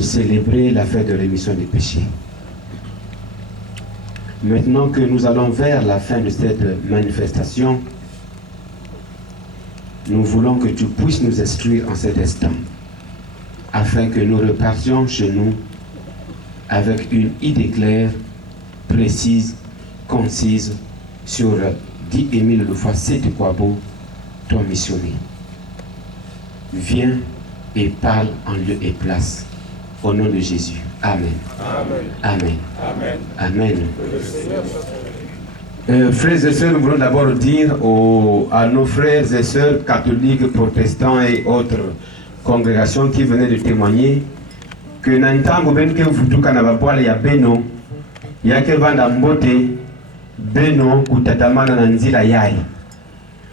pour célébrer la fête de rémission des péchés. Maintenant que nous allons vers la fin de cette manifestation, nous voulons que tu puisses nous instruire en cet instant, afin que nous repartions chez nous avec une idée claire, précise, concise, sur 10 Émile Loufa Sété-Kouabo, ton missionnaire. Viens et parle en lieu et place. Au nom de Jésus. Amen. Amen. Amen. Amen. Frères et sœurs, nous voulons d'abord dire à nos frères et sœurs catholiques, protestants et autres congrégations qui venaient de témoigner que Nantango ben que vous kanabapwale ya beno ya ke vanda mbote beno kutatamana na nzila yai.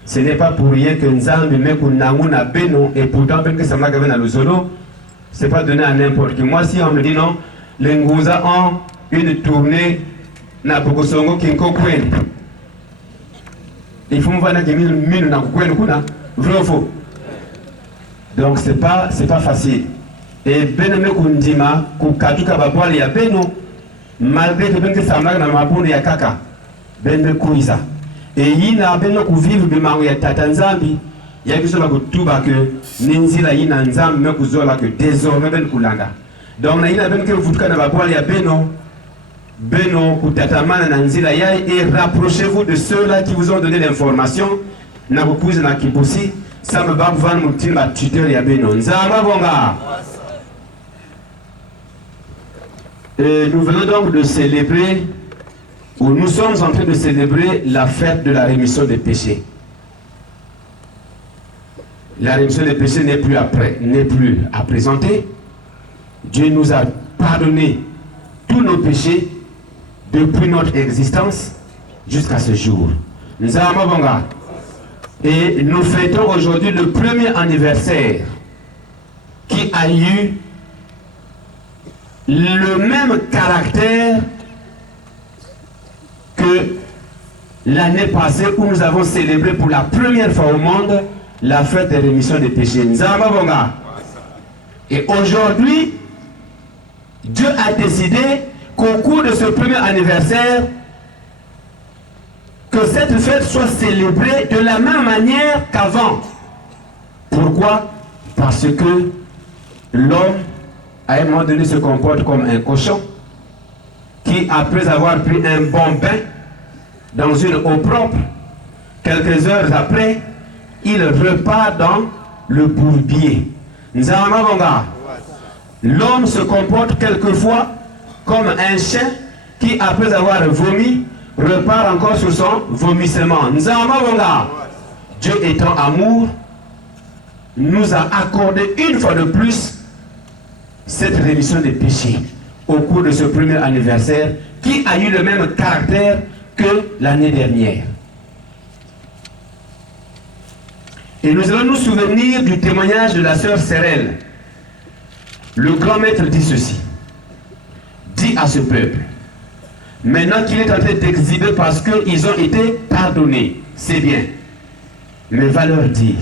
Ce n'est pas pour rien que Nzambi me kunanguna beno et pourtant ben que ça m'a gavé na luzolo. C'est pas donné à n'importe qui. Moi, si on me dit non, les Ngouza ont une tournée na Bokosongo Kinko Kwen. Il faut me voir que mille na Kwen kuna, vrai ou faux. Donc c'est pas facile. Et beneme kundima kukatuka babwale ya beno malgré que ben que ça m'a na mabune ya kaka benme kuisa. Et yina beno kuvivre bimango ya tatanzambi. Il y a quelque chose que tout va que Ninzila yina nzam me kuzola que désormais ben kulanga. Donc na yina ben que vous kana ba poil ya beno kutatamana na nzila yai et rapprochez-vous de ceux-là qui vous ont donné l'information na kukuza na kibosi ça me va voir mon petit tuteur ya beno nzama bonga. Et nous venons donc de célébrer ou nous sommes en train de célébrer la fête de la rémission des péchés. La rémission des péchés n'est plus à présenter. Dieu nous a pardonné tous nos péchés depuis notre existence jusqu'à ce jour. Et nous fêtons aujourd'hui le premier anniversaire qui a eu le même caractère que l'année passée où nous avons célébré pour la première fois au monde la fête de rémission des péchés. Et aujourd'hui, Dieu a décidé qu'au cours de ce premier anniversaire, que cette fête soit célébrée de la même manière qu'avant. Pourquoi? Parce que l'homme, à un moment donné, se comporte comme un cochon qui, après avoir pris un bon bain dans une eau propre, quelques heures après, il repart dans le bourbier. L'homme se comporte quelquefois comme un chien qui, après avoir vomi, repart encore sur son vomissement. Dieu étant amour, nous a accordé une fois de plus cette rémission des péchés au cours de ce premier anniversaire qui a eu le même caractère que l'année dernière. Et nous allons nous souvenir du témoignage de la sœur Cérelle. Le grand maître dit ceci. Dit à ce peuple, maintenant qu'il est en train d'exhiber parce qu'ils ont été pardonnés, c'est bien. Mais va leur dire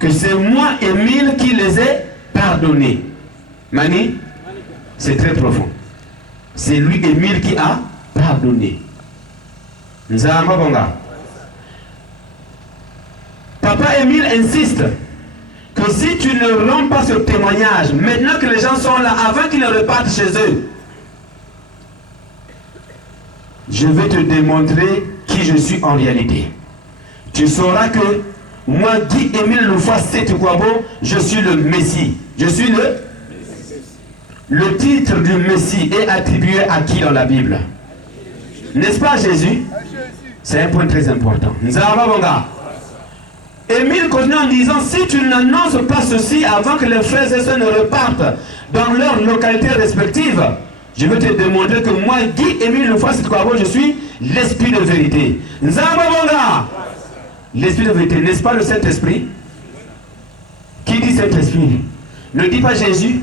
que c'est moi, Émile, qui les ai pardonnés. Mani, c'est très profond. C'est lui, Émile, qui a pardonné. Nzama Bonga. Papa Émile insiste que si tu ne rends pas ce témoignage, maintenant que les gens sont là, avant qu'ils repartent chez eux, je vais te démontrer qui je suis en réalité. Tu sauras que moi, Guy Émile Loufa Sété-Kouabo, je suis le Messie. Je suis le titre du Messie est attribué à qui dans la Bible? N'est-ce pas Jésus? C'est un point très important. Émile continue en disant, si tu n'annonces pas ceci avant que les frères et sœurs ne repartent dans leur localité respective, je vais te démontrer que moi, Guy Émile Loufa Sété-Kouabo, je suis l'esprit de vérité. L'esprit de vérité, n'est-ce pas le Saint-Esprit? Qui dit Saint-Esprit? Ne dit pas Jésus.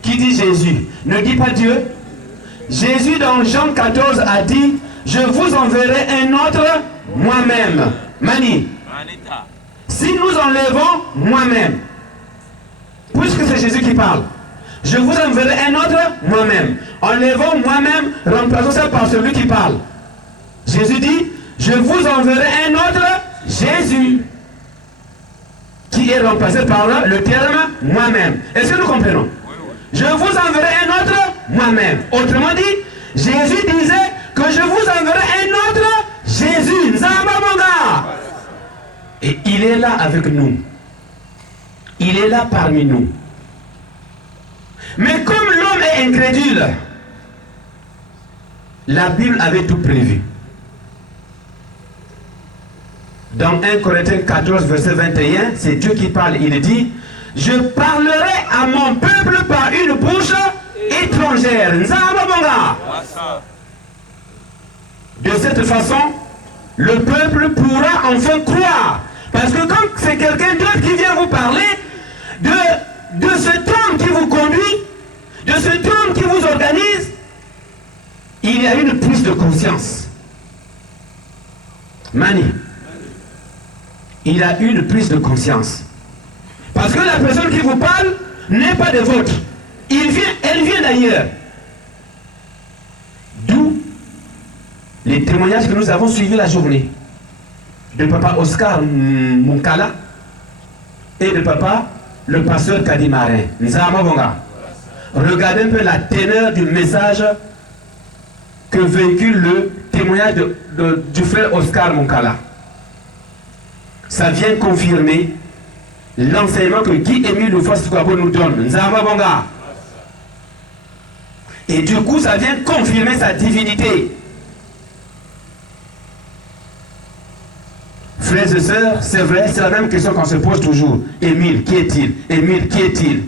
Qui dit Jésus? Ne dit pas Dieu. Jésus dans Jean 14 a dit, je vous enverrai un autre moi-même. Mani. Si nous enlevons moi-même, puisque c'est Jésus qui parle. Je vous enverrai un autre moi-même. Enlevons moi-même, remplaçons ça par celui qui parle. Jésus dit, je vous enverrai un autre Jésus, qui est remplacé par le terme moi-même. Est-ce que nous comprenons? Je vous enverrai un autre moi-même. Autrement dit, Jésus disait que je vous enverrai un autre Jésus. Nzamba Bonga. Et il est là avec nous. Il est là parmi nous. Mais comme l'homme est incrédule, la Bible avait tout prévu. Dans 1 Corinthiens 14, verset 21, c'est Dieu qui parle. Il dit, je parlerai à mon peuple par une bouche étrangère. De cette façon, le peuple pourra enfin croire. Parce que quand c'est quelqu'un d'autre qui vient vous parler de cet homme qui vous conduit, de cet homme qui vous organise, il y a une prise de conscience. Mani, il a une prise de conscience. Parce que la personne qui vous parle n'est pas de vôtre. Elle vient d'ailleurs. D'où les témoignages que nous avons suivis la journée. De papa Oscar Munkala et de papa le pasteur Kadi Marin. Regardez un peu la teneur du message que véhicule le témoignage du frère Oscar Munkala. Ça vient confirmer l'enseignement que Guy-Émile Lufos-Tukwabo nous donne. Et du coup, ça vient confirmer sa divinité. Frères et sœurs, c'est vrai, c'est la même question qu'on se pose toujours. Émile, qui est-il? Émile, qui est-il?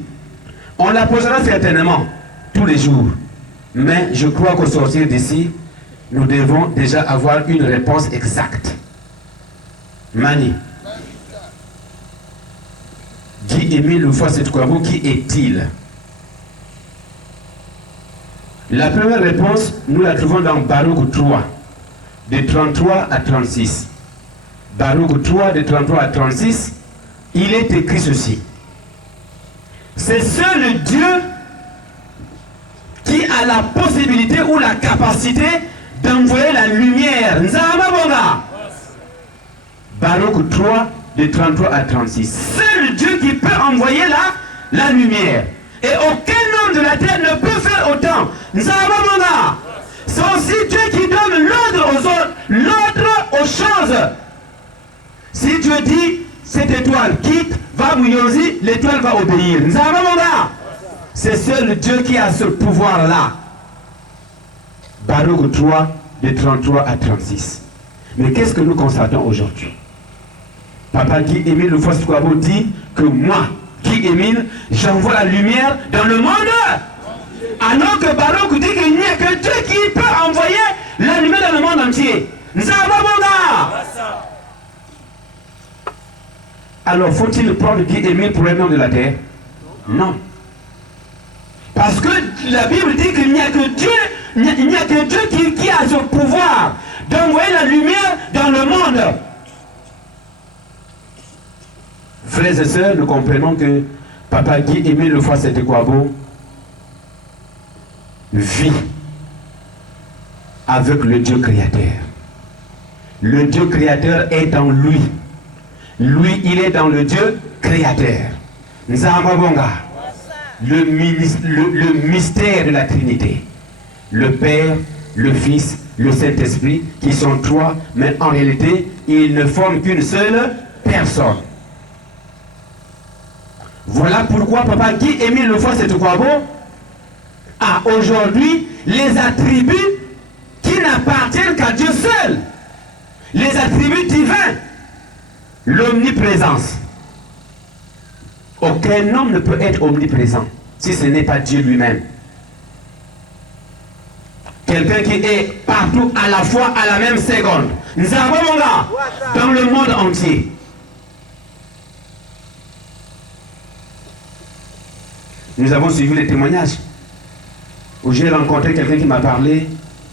On la posera certainement tous les jours. Mais je crois qu'au sortir d'ici, nous devons déjà avoir une réponse exacte. Mani. Guy-Émile Lufos-Tukwabo, qui est-il? La première réponse, nous la trouvons dans Baruch 3, de 33 à 36. Baruch 3, de 33 à 36, il est écrit ceci. C'est seul Dieu qui a la possibilité ou la capacité d'envoyer la lumière. Baruch 3, de 33 à 36. Seul Dieu qui peut envoyer la lumière. Et aucun homme de la terre ne peut faire autant. C'est aussi Dieu qui donne l'ordre aux choses. Si Dieu dit, cette étoile quitte, va Mouyosi, l'étoile va obéir. C'est seul Dieu qui a ce pouvoir-là. Baruch 3, de 33 à 36. Mais qu'est-ce que nous constatons aujourd'hui? Papa Guy-Émile Lufos-Tukwabo dit que moi, Guy-Émile, j'envoie la lumière dans le monde. Alors que Baruch dit qu'il n'y a que Dieu qui peut envoyer la lumière dans le monde entier. Alors faut-il prendre Guy-Émile pour un homme de la terre? Non. Parce que la Bible dit qu'il n'y a que Dieu, il n'y a que Dieu qui a ce pouvoir d'envoyer la lumière dans le monde. Frères et sœurs, nous comprenons que Papa Guy-Émile Lufos-Tukwabo vit avec le Dieu créateur. Le Dieu créateur est dans lui. Lui, il est dans le Dieu créateur. Nzamabonga. Le mystère de la Trinité. Le Père, le Fils, le Saint-Esprit, qui sont trois, mais en réalité, ils ne forment qu'une seule personne. Voilà pourquoi Papa Guy-Émile Lufos-Tukwabo a aujourd'hui les attributs qui n'appartiennent qu'à Dieu seul. Les attributs divins. L'omniprésence. Aucun homme ne peut être omniprésent si ce n'est pas Dieu lui-même. Quelqu'un qui est partout à la fois, à la même seconde. Nous avons là, dans le monde entier. Nous avons suivi les témoignages où j'ai rencontré quelqu'un qui m'a parlé,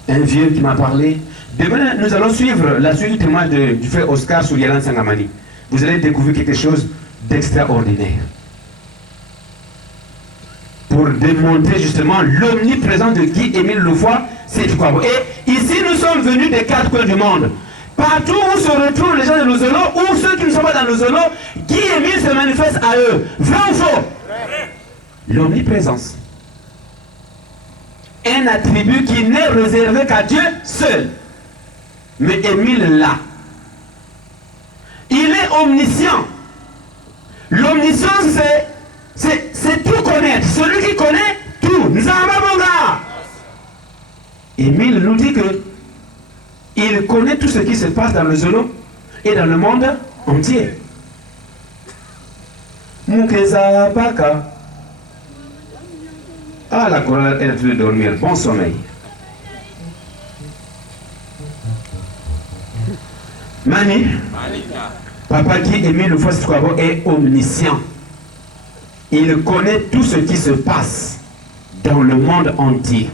un vieux qui m'a parlé. Demain, nous allons suivre la suite du témoignage du frère Oscar sur Yalan Sangamani. Vous allez découvrir quelque chose d'extraordinaire. pour démontrer justement l'omniprésence de Guy-Émile Loufoy, c'est quoi. Et ici, nous sommes venus des 4 coins du monde. Partout où se retrouvent les gens de Lozolo, ou ceux qui ne sont pas dans Lozolo, Guy-Émile se manifeste à eux. Vrai ou faux? L'omniprésence. Un attribut qui n'est réservé qu'à Dieu seul. Mais Émile l'a. Il est omniscient. L'omniscience, c'est tout connaître. Celui qui connaît tout. Nzamba Bonga. Émile nous dit que il connaît tout ce qui se passe dans le Zolo et dans le monde entier. Mukeza Baka. Ah, la chorale, elle veut dormir. Bon sommeil. Mani. Papa Guy-Émile Loufoy est omniscient. Il connaît tout ce qui se passe dans le monde entier.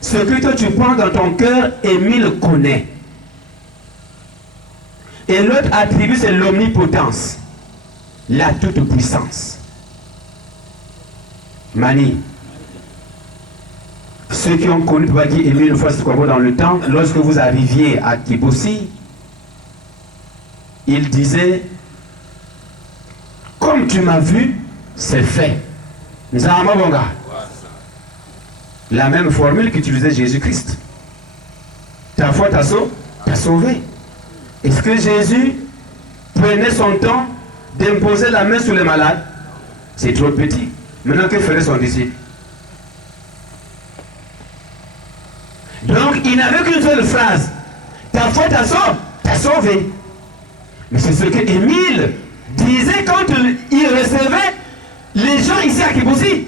Ce que toi tu prends dans ton cœur, Émile connaît. Et l'autre attribut, c'est l'omnipotence, la toute-puissance. Mani, ceux qui ont connu Papa Guy-Émile Loufoy dans le temps, lorsque vous arriviez à Kibossi, il disait, comme tu m'as vu, c'est fait. Nzamba Bonga. La même formule qu'utilisait Jésus-Christ. Ta foi t'a sauvé. Est-ce que Jésus prenait son temps d'imposer la main sur les malades? C'est trop petit. Maintenant, que ferait son disciple? Donc, il n'avait qu'une seule phrase. Ta foi t'a sauvé. Mais c'est ce que Émile disait quand il recevait les gens ici à Kibossi.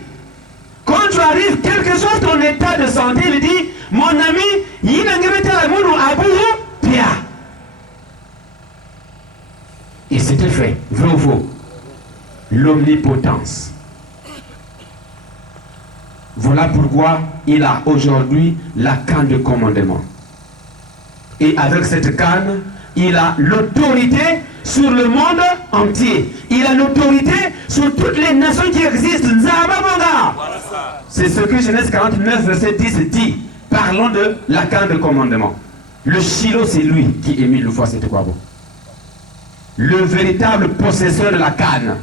Quand tu arrives, quel que soit ton état de santé, il dit, mon ami, il n'a pas de Pia. Et c'était fait, vrai ou faux? L'omnipotence. Voilà pourquoi il a aujourd'hui la canne de commandement. Et avec cette canne, il a l'autorité sur le monde entier. Il a l'autorité sur toutes les nations qui existent. C'est ce que Genèse 49, verset 10 dit. Parlons de la canne de commandement. Le Shiloh, c'est lui qui Émile Loufoy, c'était quoi bon? Le véritable possesseur de la canne.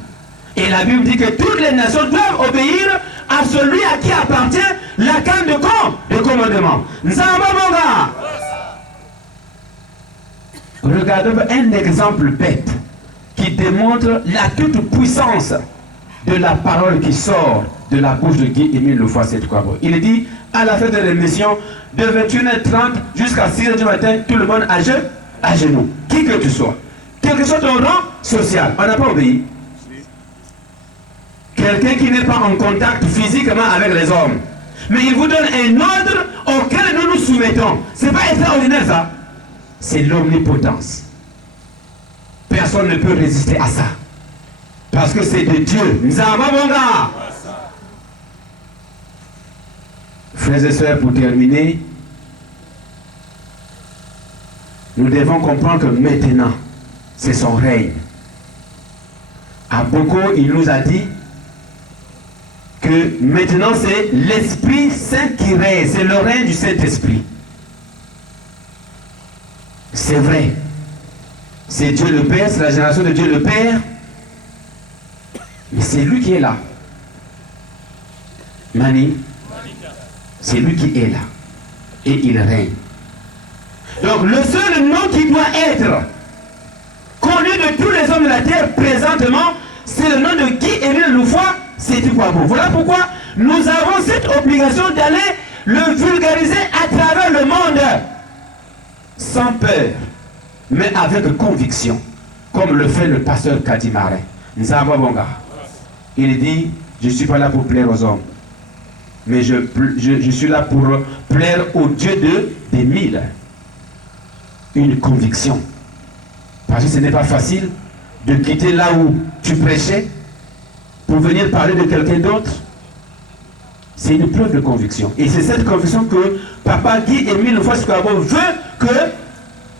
Et la Bible dit que toutes les nations doivent obéir à celui à qui appartient la canne de commandement. Nzamba Bonga. Regardons un exemple bête qui démontre la toute-puissance de la parole qui sort de la bouche de Guy-Émile Loufoy. Il dit à la fin de l'émission, de 21h30 jusqu'à 6h du matin, tout le monde à genoux. Qui que tu sois, quel que soit ton rang social, on n'a pas obéi. Quelqu'un qui n'est pas en contact physiquement avec les hommes, mais il vous donne un ordre auquel nous nous soumettons. C'est pas extraordinaire ça? C'est l'omnipotence. Personne ne peut résister à ça. Parce que c'est de Dieu. Nzamba Bonga. Frères et sœurs, pour terminer, nous devons comprendre que maintenant, c'est son règne. À Boko, il nous a dit que maintenant c'est l'Esprit Saint qui règne. C'est le règne du Saint-Esprit. C'est vrai. C'est Dieu le Père, c'est la génération de Dieu le Père. Mais c'est lui qui est là. Mani, c'est lui qui est là. Et il règne. Donc le seul nom qui doit être connu de tous les hommes de la terre présentement, c'est le nom de Guy-Émile Loufoy, c'est Tukwabo. Voilà pourquoi nous avons cette obligation d'aller le vulgariser à travers le monde. Sans peur, mais avec conviction, comme le fait le pasteur Kadimare. Nzamba Bonga. Il dit, je ne suis pas là pour plaire aux hommes, mais je suis là pour plaire au Dieu des mille. Une conviction. Parce que ce n'est pas facile de quitter là où tu prêchais pour venir parler de quelqu'un d'autre. C'est une preuve de conviction. Et c'est cette conviction que Papa Guy-Émile Loufoy veut que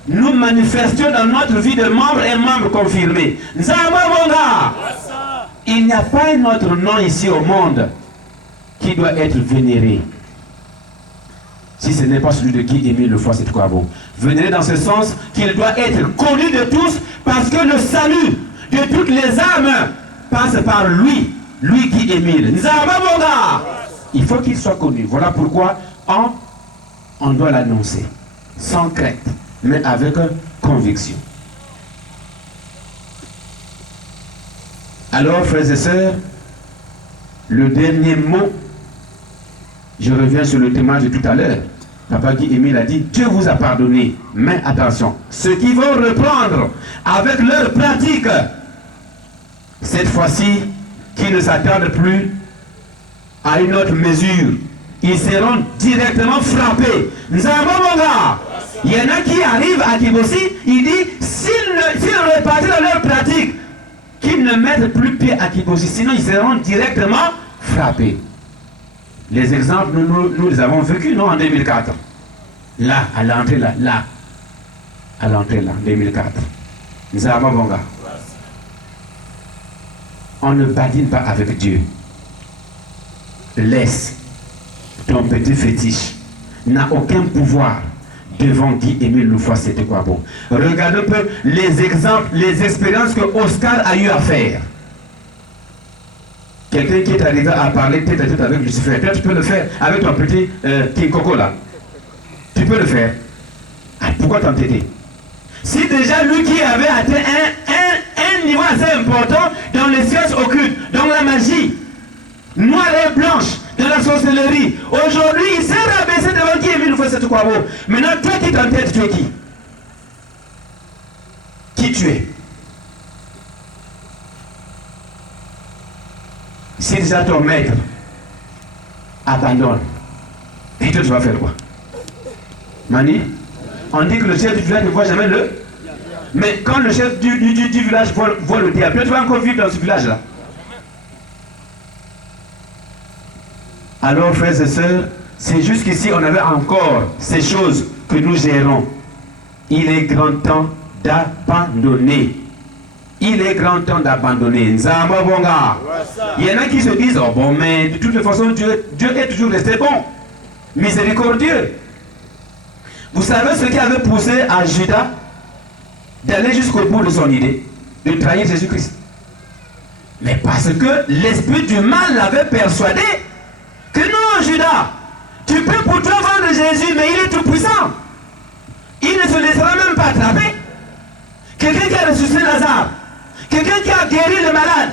nous manifestions dans notre vie de membre et membre confirmé. Nzamba Bonga. Il n'y a pas un autre nom ici au monde qui doit être vénéré. Si ce n'est pas celui de qui Émile Lefoy Sétouabo. Vénéré dans ce sens qu'il doit être connu de tous parce que le salut de toutes les âmes passe par lui, lui qui Émile. Il faut qu'il soit connu. Voilà pourquoi on doit l'annoncer sans crainte, mais avec conviction. Alors, frères et sœurs, le dernier mot, je reviens sur le témoignage de tout à l'heure. Papa Guy Émile a dit, Dieu vous a pardonné, mais attention, ceux qui vont reprendre avec leur pratique, cette fois-ci, qui ne s'attendent plus à une autre mesure, ils seront directement frappés. Il y en a qui arrivent à Kibossi, il dit, s'ils repartent dans leur pratique, qu'ils ne mettent plus pied à Kibossi, sinon ils seront directement frappés. Les exemples, nous les avons vécus, non, en 2004. Là, à l'entrée, là, à l'entrée, là, en 2004. Nzamabonga. On ne badine pas avec Dieu. Laisse ton petit fétiche. N'a aucun pouvoir devant Guy Émile Lefoy Sétouabo. Regarde un peu les exemples, les expériences que Oscar a eu à faire. Quelqu'un qui est arrivé à parler tête à tête avec Lucifer, toi tu peux le faire avec ton petit King Coco là. Tu peux le faire. Ah, pourquoi t'entêter? Si déjà lui qui avait atteint un niveau assez important dans les sciences occultes, dans la magie, noire et blanche, dans la sorcellerie, aujourd'hui il s'est rabaissé devant Guy Émile Lefoy Sétouabo. Maintenant toi qui t'entêtes, tu es qui? Qui tu es? Si déjà ton maître abandonne, et toi tu vas faire quoi? Mani, on dit que le chef du village ne voit jamais le... Mais quand le chef du village voit le diable, tu vas encore vivre dans ce village-là. Alors frères et sœurs, c'est jusqu'ici on avait encore ces choses que nous gérons. Il est grand temps d'abandonner. Il est grand temps d'abandonner. Nzamba Bonga. Il y en a qui se disent, oh bon, mais de toute façon, Dieu est toujours resté bon, miséricordieux. Vous savez ce qui avait poussé à Judas d'aller jusqu'au bout de son idée, de trahir Jésus-Christ? Mais parce que l'esprit du mal l'avait persuadé que non, Judas, tu peux pour toi vendre Jésus, mais il est tout puissant. Il ne se laissera même pas attraper. Quelqu'un qui a ressuscité Lazare, quelqu'un qui a guéri le malade,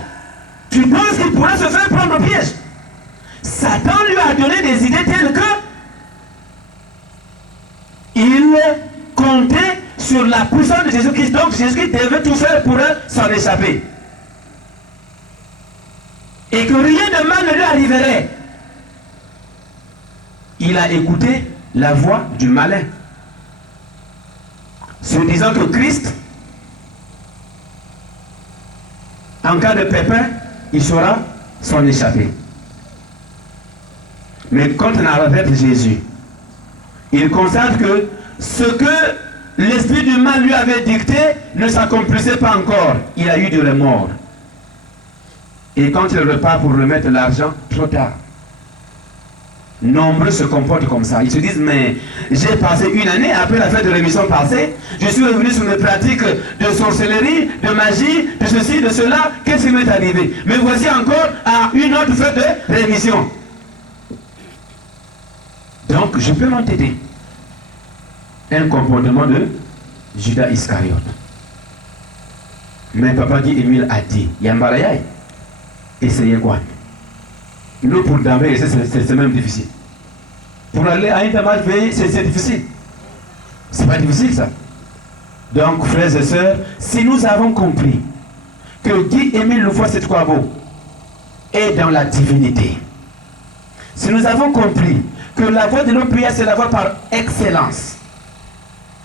tu penses qu'il pourra se faire prendre au piège? Satan lui a donné des idées telles que il comptait sur la puissance de Jésus-Christ. Donc Jésus-Christ devait tout faire pour s'en échapper. Et que rien de mal ne lui arriverait. Il a écouté la voix du malin, se disant que Christ, en cas de pépin, il saura s'en échapper. Mais quand on arrête Jésus, il constate que ce que l'esprit du mal lui avait dicté ne s'accomplissait pas encore. Il a eu du remords. Et quand il repart pour remettre l'argent, trop tard. Nombreux se comportent comme ça. Ils se disent, mais j'ai passé une année après la fête de rémission passée, je suis revenu sur mes pratiques de sorcellerie, de magie, de ceci, de cela, qu'est-ce qui m'est arrivé? Mais voici encore à une autre fête de rémission. Donc je peux m'entêter. Un comportement de Judas Iscariote. Mais Papa Guy Émile a dit, Yambarayay, essayez quoi? Nous pour Dambé, c'est même difficile. Pour aller à une damage veillée, c'est difficile. C'est pas difficile ça. Donc frères et sœurs, si nous avons compris que Guy Émile Lefoy Sétouabo est dans la divinité, si nous avons compris que la voie de nos prières c'est la voie par excellence,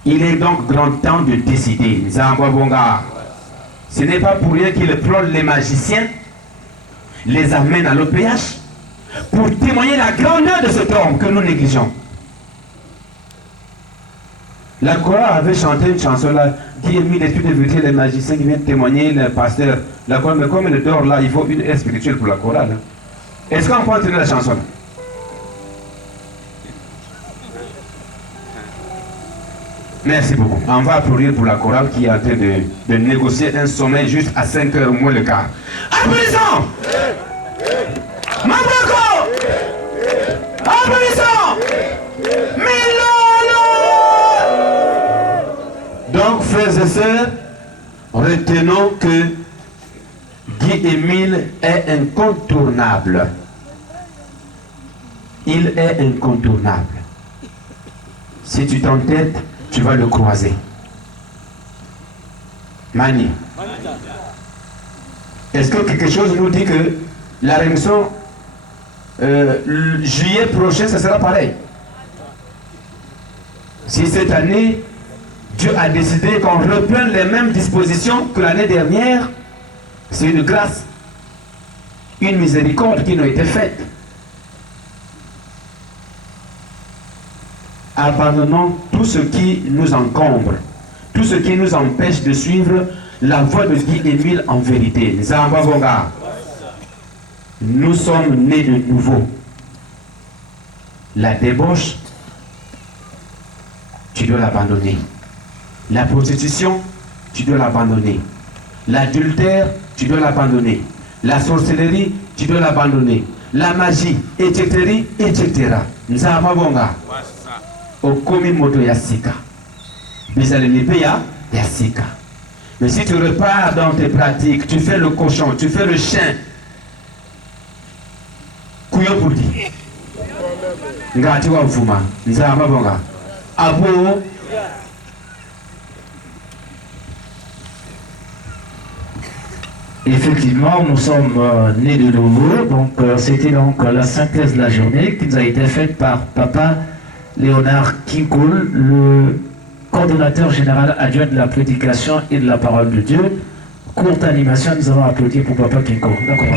il est donc grand temps de décider. Nzamba Bonga. Ce n'est pas pour rien qu'il prône les magiciens, les amène à l'OPH pour témoigner la grandeur de cet homme que nous négligeons. La chorale avait chanté une chanson là, Guy Émile est tout évité, les magiciens qui viennent témoigner, le pasteur. La chorale, mais comme il dort là, il faut une aide spirituelle pour la chorale. Est-ce qu'on peut entendre la chanson là? Merci beaucoup. On va applaudir pour la chorale qui est en train de négocier un sommeil juste à 5 heures moins le quart. Applaudissons! Mambrako! Applaudissons! Milolo! Donc, frères et sœurs, retenons que Guy-Émile est incontournable. Il est incontournable. Si tu t'entêtes, tu vas le croiser. Mani. Est-ce que quelque chose nous dit que la rémission juillet prochain, ça sera pareil? Si cette année, Dieu a décidé qu'on reprenne les mêmes dispositions que l'année dernière, c'est une grâce, une miséricorde qui nous a été faite. Abandonnons tout ce qui nous encombre, tout ce qui nous empêche de suivre la voie de Guy-Émile en vérité. Nous sommes nés de nouveau. La débauche, tu dois l'abandonner. La prostitution, tu dois l'abandonner. L'adultère, tu dois l'abandonner. La sorcellerie, tu dois l'abandonner. La magie, etc. etc. Nzamabonga. Okomi moto yasika. Bizalenipe yasika. Mais si tu repars dans tes pratiques, tu fais le cochon, tu fais le chien. Kuyo pour dire. Ngati wa mfuma. Nzamabonga. Abo. Effectivement, nous sommes nés de nouveau. Donc, c'était donc la synthèse de la journée qui nous a été faite par Papa Léonard Kinkoul, le coordonnateur général adjoint de la prédication et de la parole de Dieu. Courte animation, nous allons applaudir pour Papa Kinkoul. D'accord.